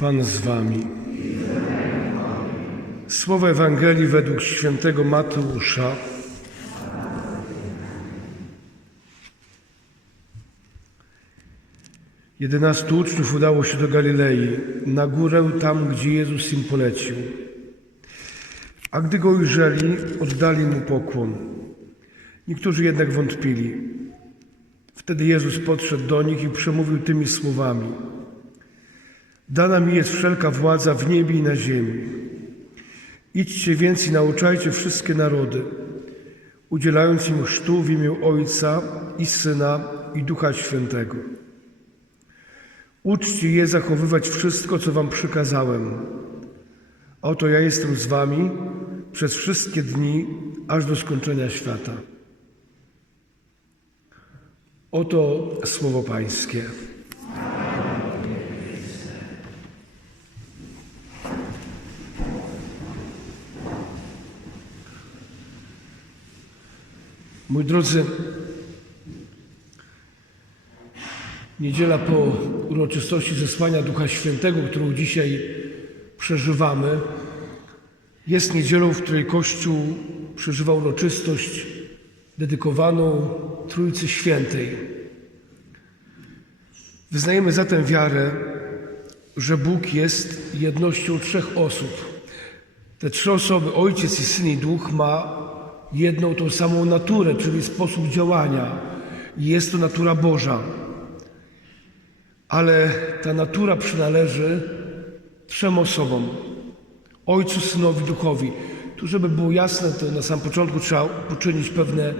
Pan z wami. Słowo Ewangelii według świętego Mateusza. Jedenastu uczniów udało się do Galilei, na górę tam, gdzie Jezus im polecił. A gdy go ujrzeli, oddali mu pokłon. Niektórzy jednak wątpili. Wtedy Jezus podszedł do nich i przemówił tymi słowami. Dana mi jest wszelka władza w niebie i na ziemi. Idźcie więc i nauczajcie wszystkie narody, udzielając im chrztu w imię Ojca i Syna i Ducha Świętego. Uczcie je zachowywać wszystko, co wam przykazałem. Oto ja jestem z wami przez wszystkie dni, aż do skończenia świata. Oto słowo Pańskie. Mój drodzy, niedziela po uroczystości zesłania Ducha Świętego, którą dzisiaj przeżywamy, jest niedzielą, w której Kościół przeżywa uroczystość dedykowaną Trójcy Świętej. Wyznajemy zatem wiarę, że Bóg jest jednością trzech osób. Te trzy osoby, Ojciec i Syn i Duch, ma jedną tą samą naturę, czyli sposób działania. Jest to natura Boża. Ale ta natura przynależy trzem osobom. Ojcu, Synowi, Duchowi. Tu, żeby było jasne, to na sam początku trzeba poczynić pewne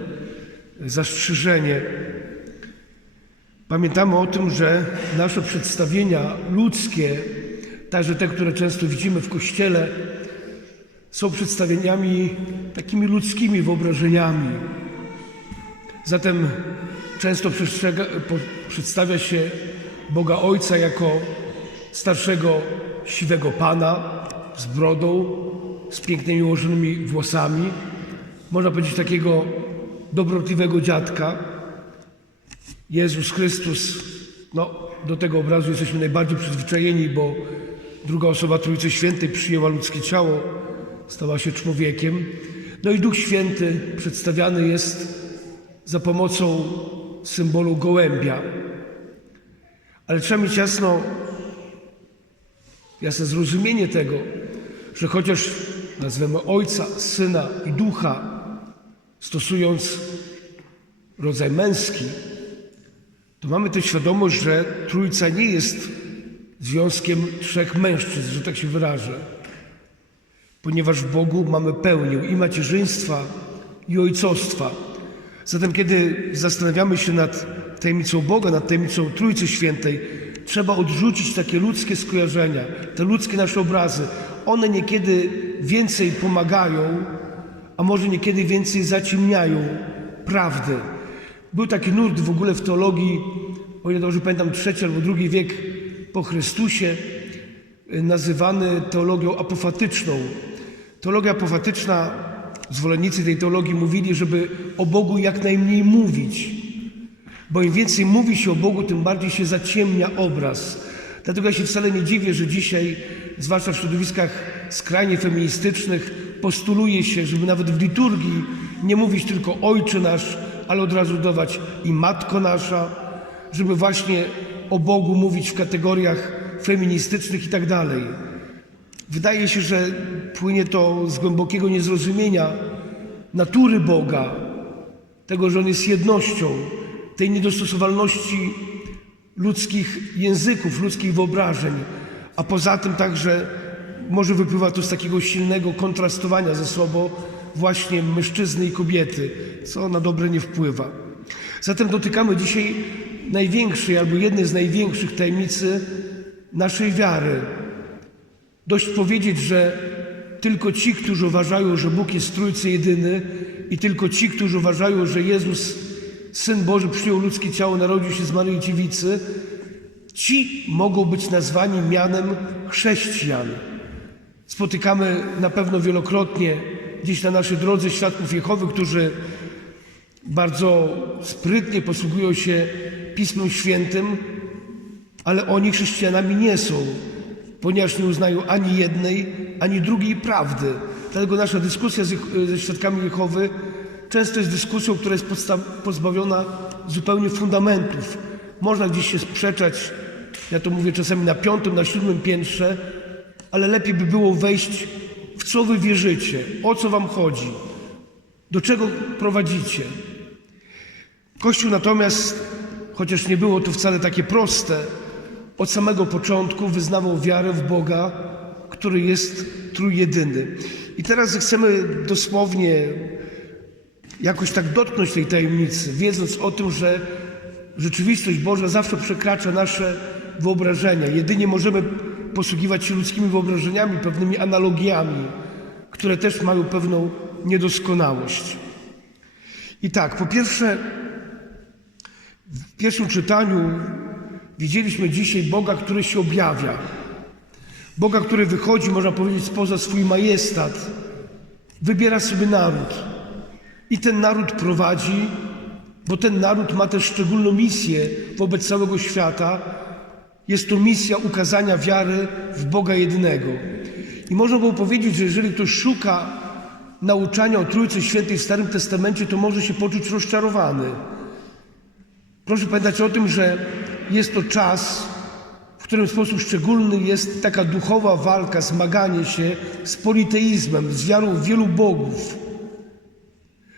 zastrzeżenie. Pamiętamy o tym, że nasze przedstawienia ludzkie, także te, które często widzimy w kościele, są przedstawieniami takimi ludzkimi wyobrażeniami. Zatem często przedstawia się Boga Ojca jako starszego, siwego pana z brodą, z pięknymi ułożonymi włosami. Można powiedzieć takiego dobrotliwego dziadka. Jezus Chrystus, no do tego obrazu jesteśmy najbardziej przyzwyczajeni, bo druga osoba Trójcy Świętej przyjęła ludzkie ciało, stała się człowiekiem. No i Duch Święty przedstawiany jest za pomocą symbolu gołębia. Ale trzeba mieć jasno, jasne zrozumienie tego, że chociaż nazwiemy Ojca, Syna i Ducha, stosując rodzaj męski, to mamy tę świadomość, że Trójca nie jest związkiem trzech mężczyzn, że tak się wyrażę. Ponieważ w Bogu mamy pełnię i macierzyństwa, i ojcostwa. Zatem, kiedy zastanawiamy się nad tajemnicą Boga, nad tajemnicą Trójcy Świętej, trzeba odrzucić takie ludzkie skojarzenia, te ludzkie nasze obrazy. One niekiedy więcej pomagają, a może niekiedy więcej zaciemniają prawdy. Był taki nurt w ogóle w teologii, o ile dobrze pamiętam, trzeci albo drugi wiek po Chrystusie, nazywany teologią apofatyczną. Teologia apofatyczna, zwolennicy tej teologii mówili, żeby o Bogu jak najmniej mówić, bo im więcej mówi się o Bogu, tym bardziej się zaciemnia obraz. Dlatego ja się wcale nie dziwię, że dzisiaj, zwłaszcza w środowiskach skrajnie feministycznych, postuluje się, żeby nawet w liturgii nie mówić tylko Ojcze nasz, ale od razu dodawać i Matko nasza, żeby właśnie o Bogu mówić w kategoriach feministycznych i tak dalej. Wydaje się, że płynie to z głębokiego niezrozumienia natury Boga, tego, że On jest jednością, tej niedostosowalności ludzkich języków, ludzkich wyobrażeń, a poza tym także może wypływa to z takiego silnego kontrastowania ze sobą właśnie mężczyzny i kobiety, co na dobre nie wpływa. Zatem dotykamy dzisiaj największej albo jednej z największych tajemnicy naszej wiary. Dość powiedzieć, że tylko ci, którzy uważają, że Bóg jest Trójcy jedyny i tylko ci, którzy uważają, że Jezus, Syn Boży, przyjął ludzkie ciało, narodził się z Maryi Dziewicy, ci mogą być nazwani mianem chrześcijan. Spotykamy na pewno wielokrotnie gdzieś na naszej drodze świadków Jehowy, którzy bardzo sprytnie posługują się Pismem Świętym, ale oni chrześcijanami nie są. Ponieważ nie uznają ani jednej, ani drugiej prawdy. Dlatego nasza dyskusja ze świadkami Jehowy często jest dyskusją, która jest pozbawiona zupełnie fundamentów. Można gdzieś się sprzeczać, ja to mówię czasami na piątym, na siódmym piętrze, ale lepiej by było wejść w co wy wierzycie, o co wam chodzi, do czego prowadzicie. Kościół natomiast, chociaż nie było to wcale takie proste, od samego początku wyznawał wiarę w Boga, który jest trójjedyny. I teraz chcemy dosłownie jakoś tak dotknąć tej tajemnicy, wiedząc o tym, że rzeczywistość Boża zawsze przekracza nasze wyobrażenia. Jedynie możemy posługiwać się ludzkimi wyobrażeniami, pewnymi analogiami, które też mają pewną niedoskonałość. I tak, po pierwsze, w pierwszym czytaniu widzieliśmy dzisiaj Boga, który się objawia. Boga, który wychodzi, można powiedzieć, spoza swój majestat, wybiera sobie naród. I ten naród prowadzi, bo ten naród ma też szczególną misję wobec całego świata. Jest to misja ukazania wiary w Boga jedynego. I można było powiedzieć, że jeżeli ktoś szuka nauczania o Trójcy Świętej w Starym Testamencie, to może się poczuć rozczarowany. Proszę pamiętać o tym, że jest to czas, w którym w sposób szczególny jest taka duchowa walka, zmaganie się z politeizmem, z wiarą wielu bogów.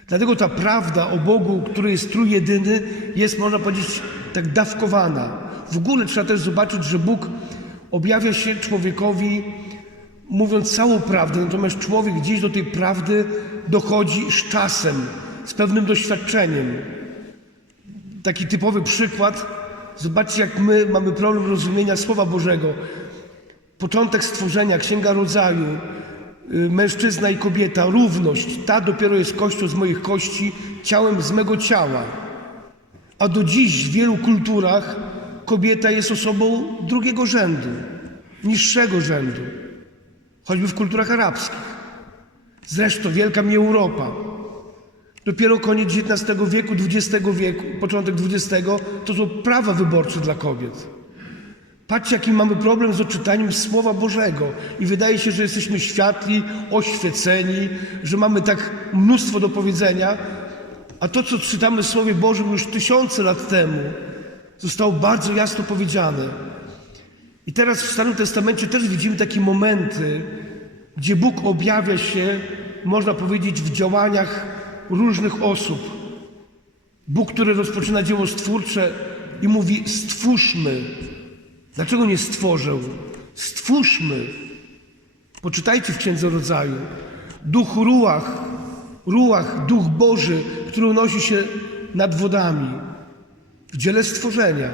Dlatego ta prawda o Bogu, który jest trójjedyny, jest, można powiedzieć, tak dawkowana. W ogóle trzeba też zobaczyć, że Bóg objawia się człowiekowi, mówiąc całą prawdę, natomiast człowiek gdzieś do tej prawdy dochodzi z czasem, z pewnym doświadczeniem. Taki typowy przykład. Zobaczcie, jak my mamy problem rozumienia Słowa Bożego. Początek stworzenia, Księga Rodzaju, y, mężczyzna i kobieta, równość. Ta dopiero jest kością z moich kości, ciałem z mego ciała. A do dziś w wielu kulturach kobieta jest osobą drugiego rzędu, niższego rzędu, choćby w kulturach arabskich. Zresztą wielka mi Europa. Dopiero koniec XIX wieku, XX wieku, początek XX to są prawa wyborcze dla kobiet. Patrzcie, jaki mamy problem z odczytaniem Słowa Bożego. I wydaje się, że jesteśmy światli, oświeceni, że mamy tak mnóstwo do powiedzenia, a to, co czytamy w Słowie Bożym już tysiące lat temu, zostało bardzo jasno powiedziane. I teraz w Starym Testamencie też widzimy takie momenty, gdzie Bóg objawia się, można powiedzieć, w działaniach różnych osób. Bóg, który rozpoczyna dzieło stwórcze i mówi: Stwórzmy. Dlaczego nie stworzę? Stwórzmy. Poczytajcie w Księdze Rodzaju. Duch Ruach, Ruach, Duch Boży, który unosi się nad wodami w dziele stworzenia.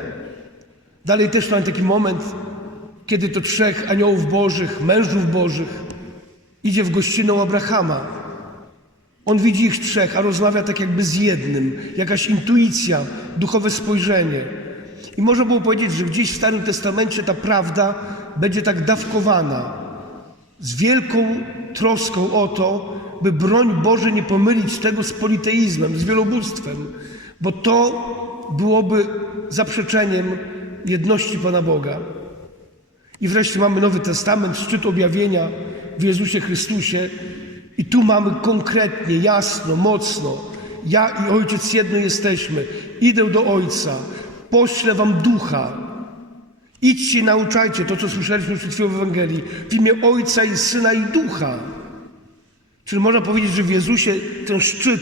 Dalej też mamy taki moment, kiedy to trzech aniołów bożych, mężów bożych idzie w gościnę Abrahama. On widzi ich trzech, a rozmawia tak jakby z jednym. Jakaś intuicja, duchowe spojrzenie. I można było powiedzieć, że gdzieś w Starym Testamencie ta prawda będzie tak dawkowana. Z wielką troską o to, by broń Boże nie pomylić tego z politeizmem, z wielobóstwem, bo to byłoby zaprzeczeniem jedności Pana Boga. I wreszcie mamy Nowy Testament, szczyt objawienia w Jezusie Chrystusie. I tu mamy konkretnie, jasno, mocno. Ja i Ojciec jedno jesteśmy. Idę do Ojca, poślę wam ducha. Idźcie, nauczajcie to, co słyszeliśmy przed chwilą w Ewangelii, w imię Ojca i Syna i Ducha. Czyli można powiedzieć, że w Jezusie ten szczyt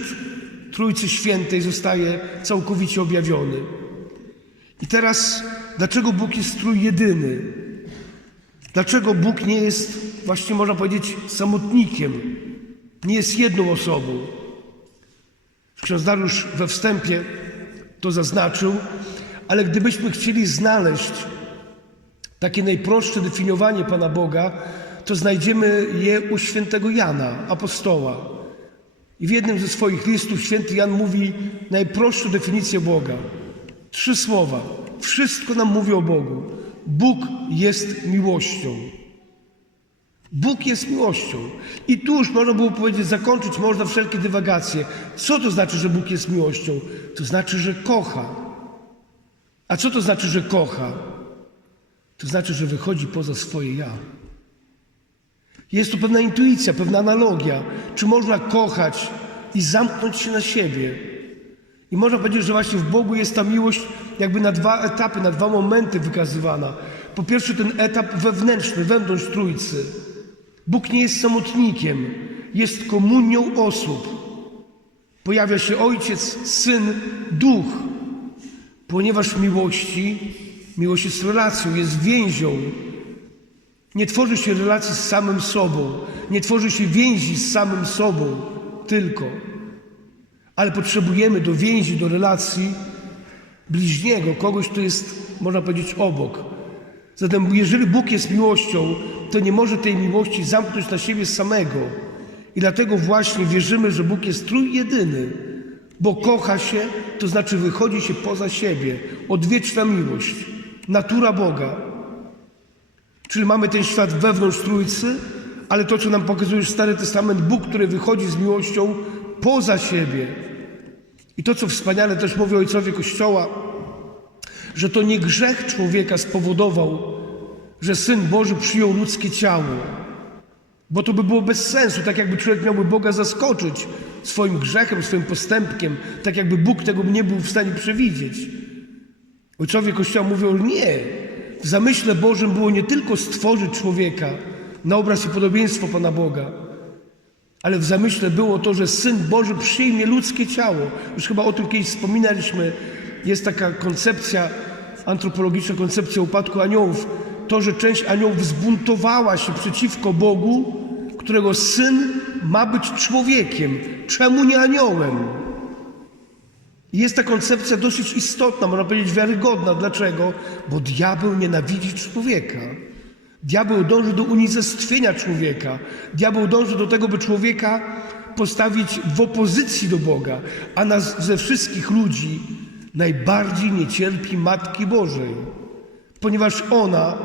Trójcy Świętej zostaje całkowicie objawiony. I teraz, dlaczego Bóg jest trójjedyny? Dlaczego Bóg nie jest, właśnie można powiedzieć, samotnikiem? Nie jest jedną osobą. Ksiądz Dariusz we wstępie to zaznaczył, ale gdybyśmy chcieli znaleźć takie najprostsze definiowanie Pana Boga, to znajdziemy je u świętego Jana, apostoła. I w jednym ze swoich listów święty Jan mówi najprostszą definicję Boga. Trzy słowa. Wszystko nam mówi o Bogu. Bóg jest miłością. Bóg jest miłością. I tu już można było powiedzieć, zakończyć można wszelkie dywagacje. Co to znaczy, że Bóg jest miłością? To znaczy, że kocha. A co to znaczy, że kocha? to znaczy, że wychodzi poza swoje ja. Jest tu pewna intuicja, pewna analogia. Czy można kochać i zamknąć się na siebie? I można powiedzieć, że właśnie w Bogu jest ta miłość jakby na dwa etapy, na dwa momenty wykazywana. Po pierwsze ten etap wewnętrzny, wewnątrz Trójcy. Bóg nie jest samotnikiem, jest komunią osób. Pojawia się Ojciec, Syn, Duch. Ponieważ miłości, miłość jest relacją, jest więzią. Nie tworzy się relacji z samym sobą, nie tworzy się więzi z samym sobą tylko, ale potrzebujemy do więzi, do relacji bliźniego, kogoś, kto jest, można powiedzieć, obok. Zatem, jeżeli Bóg jest miłością, to nie może tej miłości zamknąć na siebie samego. I dlatego właśnie wierzymy, że Bóg jest trójjedyny, bo kocha się, to znaczy wychodzi się poza siebie. Odwieczna miłość, natura Boga. Czyli mamy ten świat wewnątrz Trójcy, ale to, co nam pokazuje Stary Testament, Bóg, który wychodzi z miłością poza siebie. I to, co wspaniale też mówią ojcowie Kościoła, że to nie grzech człowieka spowodował, że Syn Boży przyjął ludzkie ciało. Bo to by było bez sensu, tak jakby człowiek miałby Boga zaskoczyć swoim grzechem, swoim postępkiem, tak jakby Bóg tego nie był w stanie przewidzieć. Ojcowie Kościoła mówią, nie. W zamyśle Bożym było nie tylko stworzyć człowieka na obraz i podobieństwo Pana Boga, ale w zamyśle było to, że Syn Boży przyjmie ludzkie ciało. Już chyba o tym kiedyś wspominaliśmy. Jest taka koncepcja antropologiczna, koncepcja upadku aniołów. To, że część aniołów zbuntowała się przeciwko Bogu, którego Syn ma być człowiekiem. Czemu nie aniołem? Jest ta koncepcja dosyć istotna, można powiedzieć wiarygodna. Dlaczego? Bo diabeł nienawidzi człowieka. Diabeł dąży do unicestwienia człowieka. Diabeł dąży do tego, by człowieka postawić w opozycji do Boga. A nas ze wszystkich ludzi najbardziej nie cierpi Matki Bożej, ponieważ ona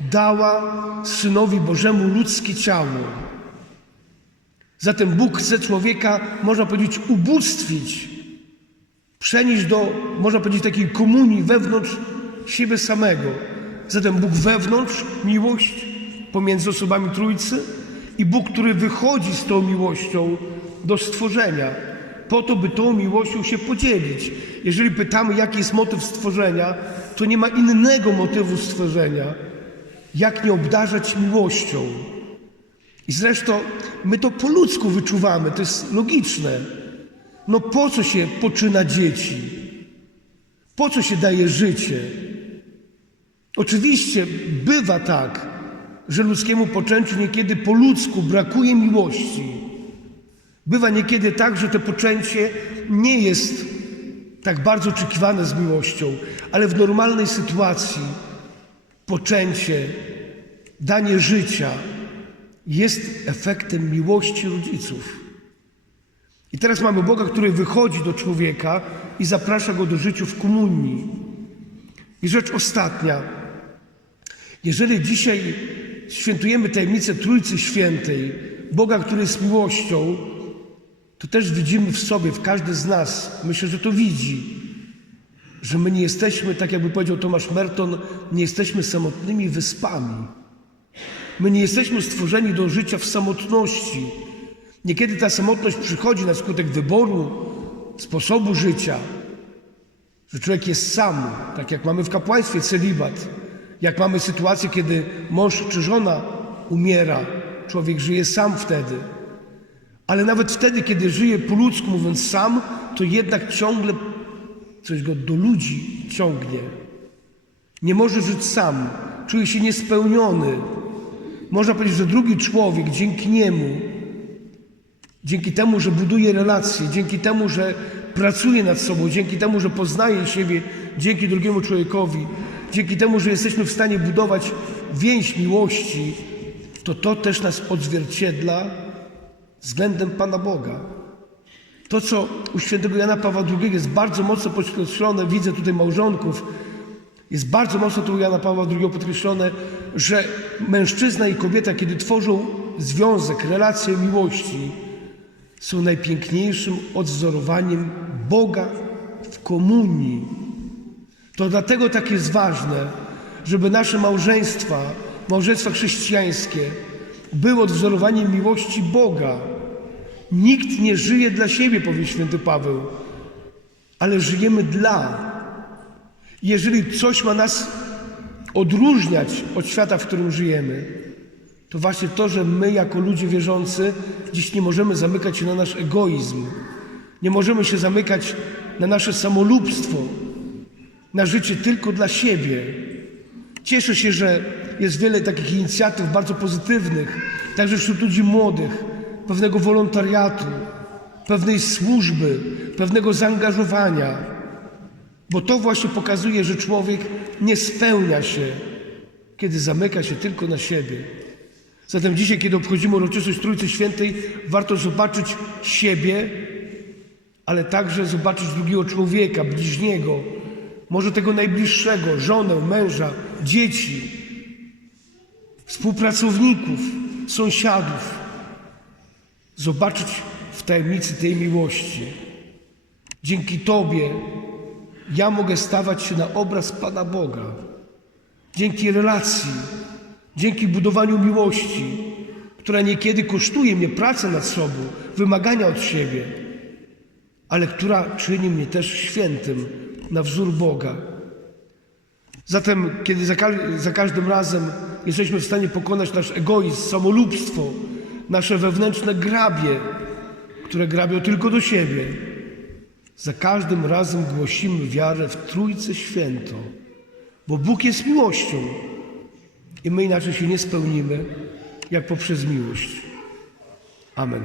dała Synowi Bożemu ludzkie ciało. Zatem Bóg chce człowieka, można powiedzieć, ubóstwić, przenieść do, można powiedzieć, takiej komunii wewnątrz siebie samego. Zatem Bóg wewnątrz, miłość pomiędzy osobami Trójcy i Bóg, który wychodzi z tą miłością do stworzenia, po to, by tą miłością się podzielić. Jeżeli pytamy, jaki jest motyw stworzenia, to nie ma innego motywu stworzenia, jak nie obdarzać miłością. I zresztą my to po ludzku wyczuwamy, to jest logiczne. No po co się poczyna dzieci? Po co się daje życie? Oczywiście bywa tak, że ludzkiemu poczęciu niekiedy po ludzku brakuje miłości. Bywa niekiedy tak, że to poczęcie nie jest tak bardzo oczekiwane z miłością, ale w normalnej sytuacji poczęcie, danie życia jest efektem miłości rodziców. I teraz mamy Boga, który wychodzi do człowieka i zaprasza go do życia w komunii. I rzecz ostatnia. Jeżeli dzisiaj świętujemy tajemnicę Trójcy Świętej, Boga, który jest miłością, to też widzimy w sobie, w każdy z nas, myślę, że to widzi, że my nie jesteśmy, tak jakby powiedział Tomasz Merton, nie jesteśmy samotnymi wyspami. My nie jesteśmy stworzeni do życia w samotności. Niekiedy ta samotność przychodzi na skutek wyboru, sposobu życia, że człowiek jest sam, tak jak mamy w kapłaństwie celibat, jak mamy sytuację, kiedy mąż czy żona umiera, człowiek żyje sam wtedy. Ale nawet wtedy, kiedy żyje po ludzku, mówiąc sam, to jednak ciągle coś go do ludzi ciągnie. Nie może żyć sam, czuje się niespełniony. Można powiedzieć, że drugi człowiek dzięki niemu, dzięki temu, że buduje relacje, dzięki temu, że pracuje nad sobą, dzięki temu, że poznaje siebie, dzięki drugiemu człowiekowi, dzięki temu, że jesteśmy w stanie budować więź miłości, to to też nas odzwierciedla względem Pana Boga. To, co u świętego Jana Pawła II jest bardzo mocno podkreślone, widzę tutaj małżonków, jest bardzo mocno tu u Jana Pawła II podkreślone, że mężczyzna i kobieta, kiedy tworzą związek, relację miłości, są najpiękniejszym odzorowaniem Boga w komunii. To dlatego tak jest ważne, żeby nasze małżeństwa, małżeństwa chrześcijańskie były odwzorowaniem miłości Boga. Nikt nie żyje dla siebie, powie święty Paweł, ale żyjemy dla. Jeżeli coś ma nas odróżniać od świata, w którym żyjemy, to właśnie to, że my jako ludzie wierzący dziś nie możemy zamykać się na nasz egoizm, nie możemy się zamykać na nasze samolubstwo, na życie tylko dla siebie. Cieszę się, że jest wiele takich inicjatyw bardzo pozytywnych, także wśród ludzi młodych, pewnego wolontariatu, pewnej służby, pewnego zaangażowania, bo to właśnie pokazuje, że człowiek nie spełnia się, kiedy zamyka się tylko na siebie. Zatem dzisiaj, kiedy obchodzimy uroczystość Trójcy Świętej, warto zobaczyć siebie, ale także zobaczyć drugiego człowieka, bliźniego, może tego najbliższego, żonę, męża, dzieci, współpracowników, sąsiadów. Zobaczyć w tajemnicy tej miłości. Dzięki Tobie ja mogę stawać się na obraz Pana Boga. Dzięki relacji, dzięki budowaniu miłości, która niekiedy kosztuje mnie pracę nad sobą, wymagania od siebie, ale która czyni mnie też świętym na wzór Boga. Zatem, kiedy za, ka- za każdym razem jesteśmy w stanie pokonać nasz egoizm, samolubstwo, nasze wewnętrzne grabie, które grabią tylko do siebie, za każdym razem głosimy wiarę w Trójcę Świętą, bo Bóg jest miłością i my inaczej się nie spełnimy, jak poprzez miłość. Amen.